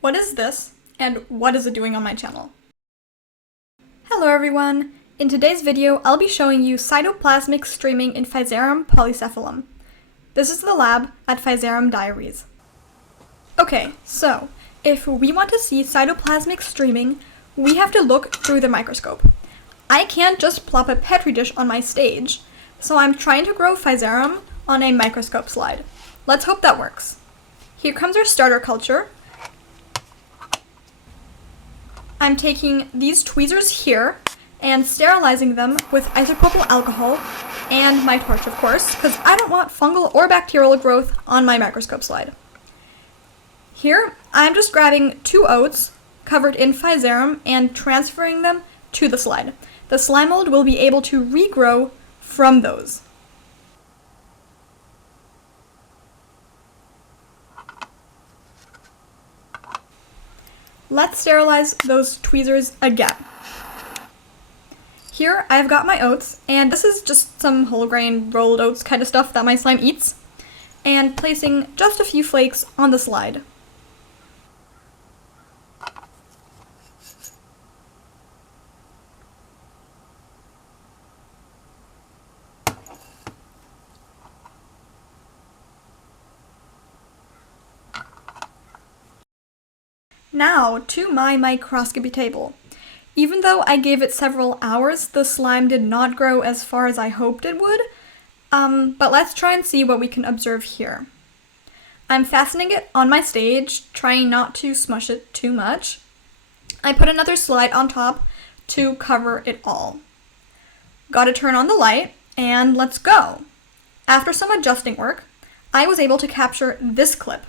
What is this, and what is it doing on my channel? Hello everyone! In today's video, I'll be showing you cytoplasmic streaming in Physarum Polycephalum. This is the lab at Physarum Diaries. Okay, so if we want to see cytoplasmic streaming, we have to look through the microscope. I can't just plop a petri dish on my stage, so I'm trying to grow Physarum on a microscope slide. Let's hope that works. Here comes our starter culture. I'm taking these tweezers here and sterilizing them with isopropyl alcohol and my torch, of course, because I don't want fungal or bacterial growth on my microscope slide. Here, I'm just grabbing 2 oats covered in Physarum and transferring them to the slide. The slime mold will be able to regrow from those. Let's sterilize those tweezers again. Here I've got my oats, and this is just some whole grain rolled oats kind of stuff that my slime eats, and placing just a few flakes on the slide. Now to my microscopy table. Even though I gave it several hours, the slime did not grow as far as I hoped it would, but let's try and see what we can observe here. I'm fastening it on my stage, trying not to smush it too much. I put another slide on top to cover it all. Gotta turn on the light, and let's go. After some adjusting work, I was able to capture this clip.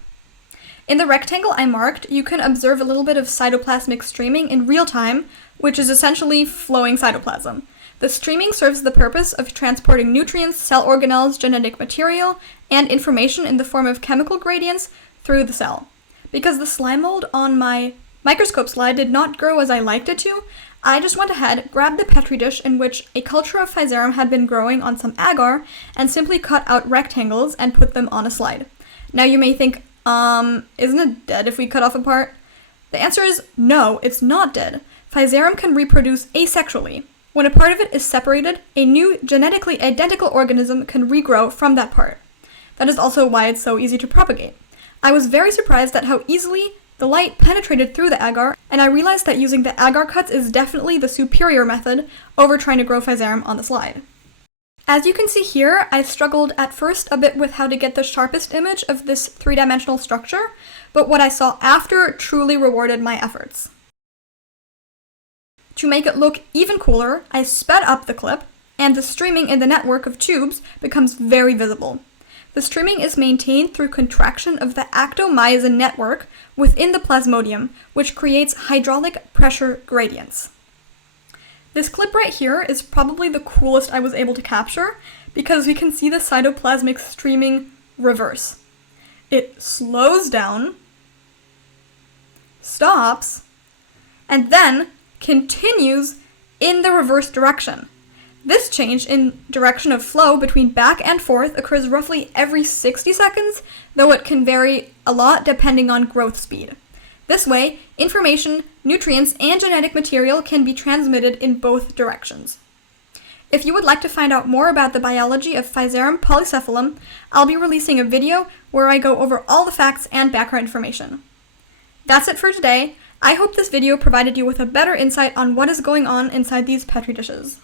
In the rectangle I marked, you can observe a little bit of cytoplasmic streaming in real time, which is essentially flowing cytoplasm. The streaming serves the purpose of transporting nutrients, cell organelles, genetic material, and information in the form of chemical gradients through the cell. Because the slime mold on my microscope slide did not grow as I liked it to, I just went ahead, grabbed the petri dish in which a culture of Physarum had been growing on some agar, and simply cut out rectangles and put them on a slide. Now you may think, isn't it dead if we cut off a part? The answer is no, it's not dead. Physarum can reproduce asexually. When a part of it is separated, a new genetically identical organism can regrow from that part. That is also why it's so easy to propagate. I was very surprised at how easily the light penetrated through the agar, and I realized that using the agar cuts is definitely the superior method over trying to grow Physarum on the slide. As you can see here, I struggled at first a bit with how to get the sharpest image of this 3-dimensional structure, but what I saw after truly rewarded my efforts. To make it look even cooler, I sped up the clip, and the streaming in the network of tubes becomes very visible. The streaming is maintained through contraction of the actomyosin network within the plasmodium, which creates hydraulic pressure gradients. This clip right here is probably the coolest I was able to capture because we can see the cytoplasmic streaming reverse. It slows down, stops, and then continues in the reverse direction. This change in direction of flow between back and forth occurs roughly every 60 seconds, though it can vary a lot depending on growth speed. This way, information, nutrients, and genetic material can be transmitted in both directions. If you would like to find out more about the biology of Physarum Polycephalum, I'll be releasing a video where I go over all the facts and background information. That's it for today. I hope this video provided you with a better insight on what is going on inside these petri dishes.